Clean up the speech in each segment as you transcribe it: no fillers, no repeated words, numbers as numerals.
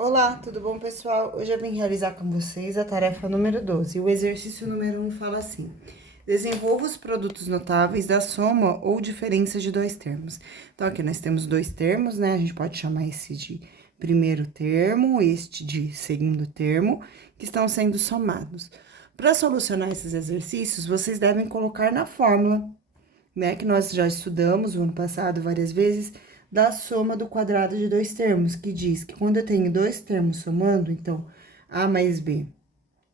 Olá, tudo bom, pessoal? Hoje eu vim realizar com vocês a tarefa número 12. O exercício número 1 fala assim: desenvolva os produtos notáveis da soma ou diferença de dois termos. Então, aqui nós temos dois termos, né? A gente pode chamar esse de primeiro termo, este de segundo termo, que estão sendo somados. Para solucionar esses exercícios, vocês devem colocar na fórmula, né, que nós já estudamos o ano passado várias vezes, da soma do quadrado de dois termos, que diz que quando eu tenho dois termos somando, então, a mais b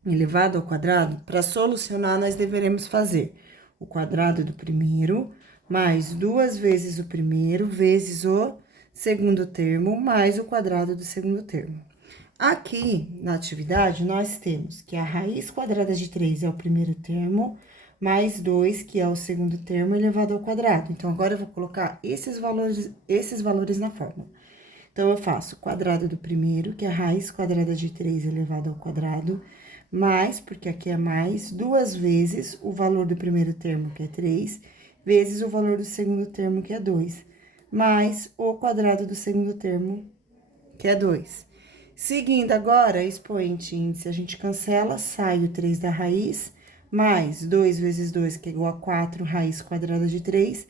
elevado ao quadrado, para solucionar, nós deveremos fazer o quadrado do primeiro, mais duas vezes o primeiro, vezes o segundo termo, mais o quadrado do segundo termo. Aqui, na atividade, nós temos que a raiz quadrada de 3 é o primeiro termo, mais 2, que é o segundo termo, elevado ao quadrado. Então, agora eu vou colocar esses valores na fórmula. Então, eu faço o quadrado do primeiro, que é a raiz quadrada de 3 elevado ao quadrado, mais, porque aqui é mais, duas vezes o valor do primeiro termo, que é 3, vezes o valor do segundo termo, que é 2, mais o quadrado do segundo termo, que é 2. Seguindo agora, expoente índice, a gente cancela, sai o 3 da raiz, mais 2 vezes 2, que é igual a 4, raiz quadrada de 3,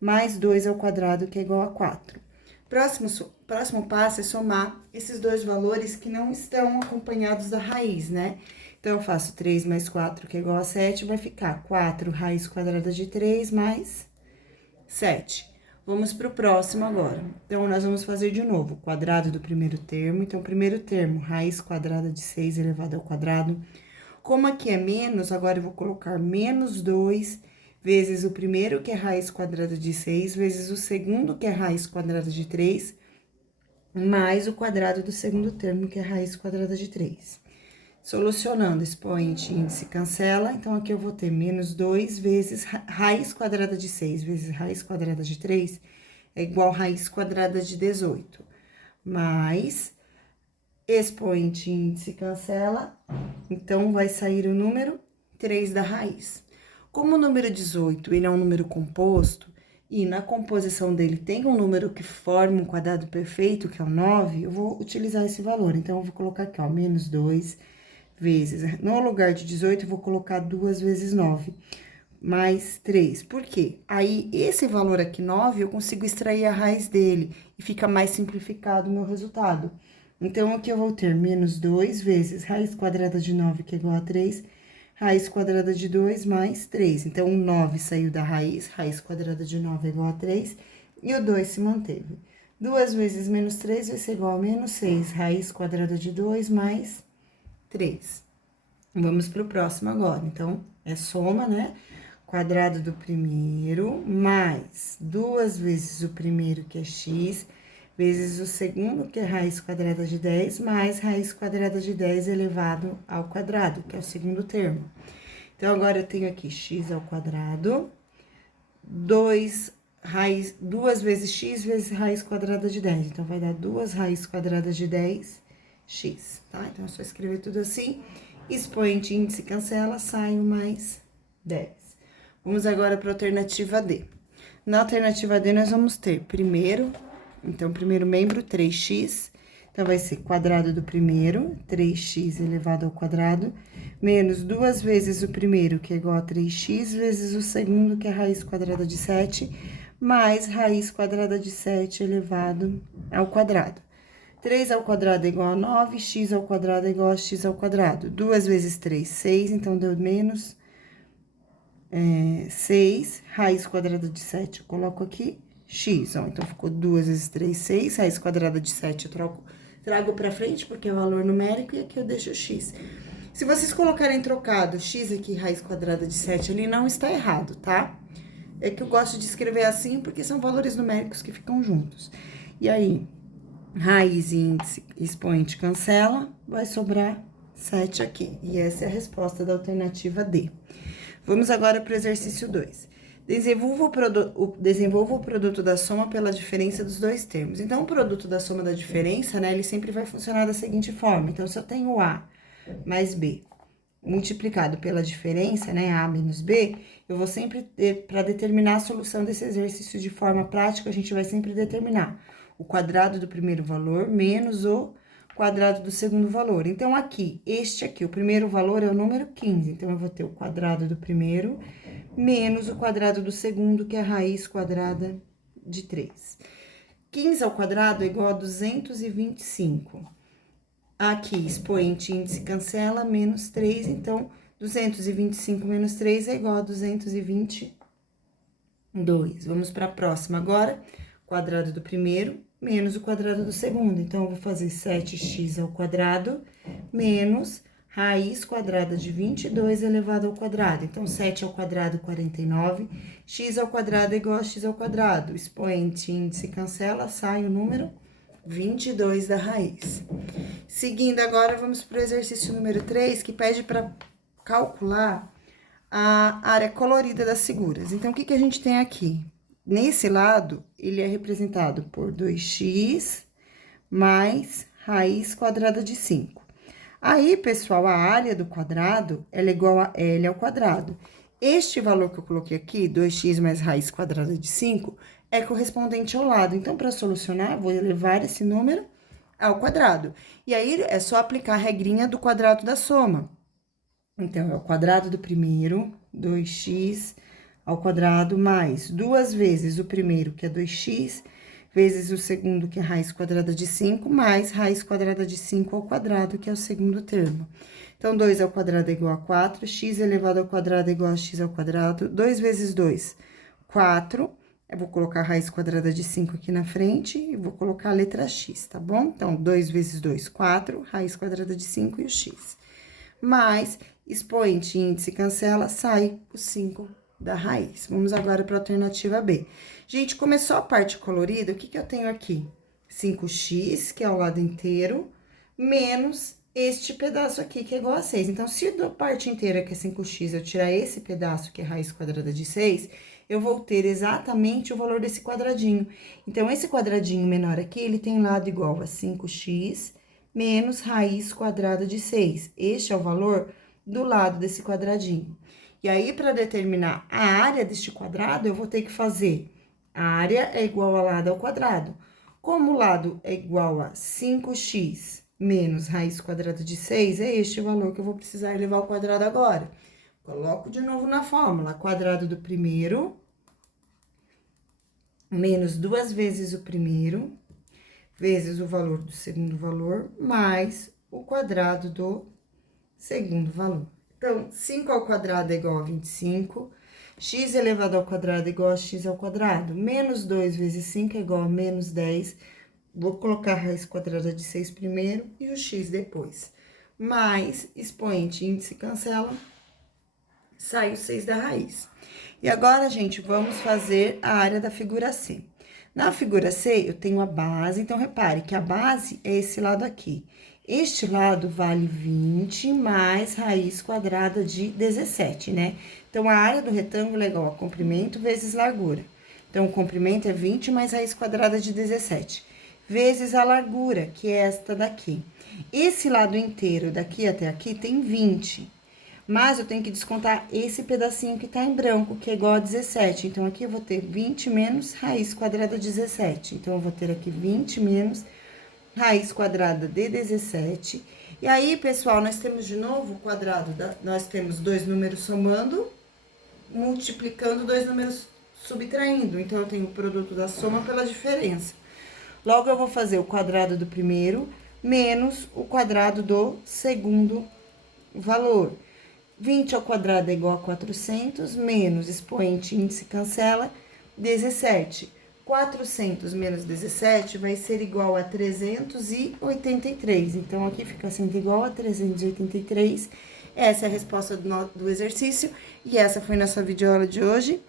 mais 2 ao quadrado, que é igual a 4. Próximo passo é somar esses dois valores que não estão acompanhados da raiz, né? Então, eu faço 3 mais 4, que é igual a 7, vai ficar 4 raiz quadrada de 3 mais 7. Vamos para o próximo agora. Então, nós vamos fazer de novo o quadrado do primeiro termo. Então, primeiro termo, raiz quadrada de 6 elevado ao quadrado. Como aqui é menos, agora eu vou colocar menos 2 vezes o primeiro, que é raiz quadrada de 6, vezes o segundo, que é raiz quadrada de 3, mais o quadrado do segundo termo, que é raiz quadrada de 3. Solucionando, expoente índice cancela, então aqui eu vou ter menos 2 vezes raiz quadrada de 6 vezes raiz quadrada de 3 é igual a raiz quadrada de 18. Mais expoente índice cancela, então vai sair o número 3 da raiz. Como o número 18 ele é um número composto, e na composição dele tem um número que forma um quadrado perfeito, que é o 9, eu vou utilizar esse valor. Então, eu vou colocar aqui, ó, menos 2 vezes, no lugar de 18, eu vou colocar 2 vezes 9, mais 3. Por quê? Aí, esse valor aqui, 9, eu consigo extrair a raiz dele, e fica mais simplificado o meu resultado. Então, aqui eu vou ter menos 2 vezes raiz quadrada de 9, que é igual a 3, raiz quadrada de 2 mais 3. Então, o 9 saiu da raiz quadrada de 9 é igual a 3, e o 2 se manteve. 2 vezes menos 3 vai ser igual a menos 6, raiz quadrada de 2 mais 3. Vamos para o próximo agora. Então, é soma, né? Quadrado do primeiro, mais 2 vezes o primeiro, que é x, vezes o segundo, que é raiz quadrada de 10, mais raiz quadrada de 10 elevado ao quadrado, que é o segundo termo. Então, agora eu tenho aqui x ao quadrado, 2 vezes x vezes raiz quadrada de 10. Então, vai dar 2 raiz quadrada de 10, x, tá? Então, é só escrever tudo assim. Expoente índice cancela, sai o mais 10. Vamos agora para a alternativa D. Na alternativa D, nós vamos ter primeiro, então, primeiro membro, 3x. Então, vai ser quadrado do primeiro, 3x elevado ao quadrado, menos 2 vezes o primeiro, que é igual a 3x, vezes o segundo, que é raiz quadrada de 7, mais raiz quadrada de 7 elevado ao quadrado. 3 ao quadrado é igual a 9, x ao quadrado é igual a x ao quadrado. 2 vezes 3, 6, então, deu menos 6, raiz quadrada de 7, eu coloco aqui, x, ó. Então, ficou 2 vezes 3, 6, raiz quadrada de 7 eu trago pra frente, porque é valor numérico, e aqui eu deixo x. Se vocês colocarem trocado x aqui, raiz quadrada de 7 ali, não está errado, tá? É que eu gosto de escrever assim, porque são valores numéricos que ficam juntos. E aí, raiz e índice expoente cancela, vai sobrar 7 aqui. E essa é a resposta da alternativa D. Vamos agora para o exercício 2. Desenvolva o produto da soma pela diferença dos dois termos. Então, o produto da soma da diferença, né, ele sempre vai funcionar da seguinte forma. Então, se eu tenho A mais B multiplicado pela diferença, né, A menos B, eu vou sempre ter, para determinar a solução desse exercício de forma prática, a gente vai sempre determinar o quadrado do primeiro valor menos o quadrado do segundo valor. Então, aqui, este aqui, o primeiro valor é o número 15. Então, eu vou ter o quadrado do primeiro menos o quadrado do segundo, que é a raiz quadrada de 3. 15 ao quadrado é igual a 225. Aqui, expoente índice cancela, menos 3, então, 225 menos 3 é igual a 222. Vamos para a próxima agora, quadrado do primeiro menos o quadrado do segundo. Então, eu vou fazer 7x ao quadrado menos raiz quadrada de 22 elevado ao quadrado. Então, 7 ao quadrado, 49. X ao quadrado é igual a x ao quadrado. Expoente índice cancela, sai o número 22 da raiz. Seguindo agora, vamos para o exercício número 3, que pede para calcular a área colorida das figuras. Então, o que a gente tem aqui? Nesse lado, ele é representado por 2x mais raiz quadrada de 5. Aí, pessoal, a área do quadrado, ela é igual a L ao quadrado. Este valor que eu coloquei aqui, 2x mais raiz quadrada de 5, é correspondente ao lado. Então, para solucionar, vou elevar esse número ao quadrado. E aí, é só aplicar a regrinha do quadrado da soma. Então, é o quadrado do primeiro, 2x ao quadrado, mais 2 vezes o primeiro, que é 2x, vezes o segundo, que é raiz quadrada de 5, mais raiz quadrada de 5 ao quadrado, que é o segundo termo. Então, 2 ao quadrado é igual a 4, x elevado ao quadrado é igual a x ao quadrado, 2 vezes 2, 4. Eu vou colocar a raiz quadrada de 5 aqui na frente e vou colocar a letra x, tá bom? Então, 2 vezes 2, 4, raiz quadrada de 5 e o x. Mais, expoente índice cancela, sai o 5 da raiz. Vamos agora para a alternativa B. Gente, começou a parte colorida, o que eu tenho aqui? 5x, que é o lado inteiro, menos este pedaço aqui, que é igual a 6. Então, se da parte inteira, que é 5x, eu tirar esse pedaço, que é raiz quadrada de 6, eu vou ter exatamente o valor desse quadradinho. Então, esse quadradinho menor aqui, ele tem lado igual a 5x menos raiz quadrada de 6. Este é o valor do lado desse quadradinho. E aí, para determinar a área deste quadrado, eu vou ter que fazer a área é igual a lado ao quadrado. Como o lado é igual a 5x menos raiz quadrada de 6, é este o valor que eu vou precisar elevar ao quadrado agora. Coloco de novo na fórmula, quadrado do primeiro, menos 2 vezes o primeiro, vezes o valor do segundo valor, mais o quadrado do segundo valor. Então, 5 ao quadrado é igual a 25, x elevado ao quadrado é igual a x ao quadrado, menos 2 vezes 5 é igual a menos 10, vou colocar a raiz quadrada de 6 primeiro e o x depois. Mais, expoente índice cancela, sai o 6 da raiz. E agora, gente, vamos fazer a área da figura C. Na figura C, eu tenho a base, então, repare que a base é esse lado aqui. Este lado vale 20 mais raiz quadrada de 17, né? Então, a área do retângulo é igual a comprimento vezes largura. Então, o comprimento é 20 mais raiz quadrada de 17, vezes a largura, que é esta daqui. Esse lado inteiro, daqui até aqui, tem 20. Mas eu tenho que descontar esse pedacinho que tá em branco, que é igual a 17. Então, aqui eu vou ter 20 menos raiz quadrada de 17. Então, eu vou ter aqui 20 menos raiz quadrada de 17. E aí, pessoal, nós temos de novo o quadrado, nós temos dois números somando, multiplicando, dois números subtraindo. Então, eu tenho o produto da soma pela diferença. Logo, eu vou fazer o quadrado do primeiro menos o quadrado do segundo valor. 20 ao quadrado é igual a 400, menos expoente índice cancela, 17. 400 menos 17 vai ser igual a 383. Então, aqui fica sendo igual a 383. Essa é a resposta do exercício. E essa foi nossa videoaula de hoje.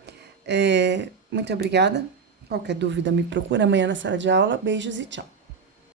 Muito obrigada. Qualquer dúvida, me procura amanhã na sala de aula. Beijos e tchau.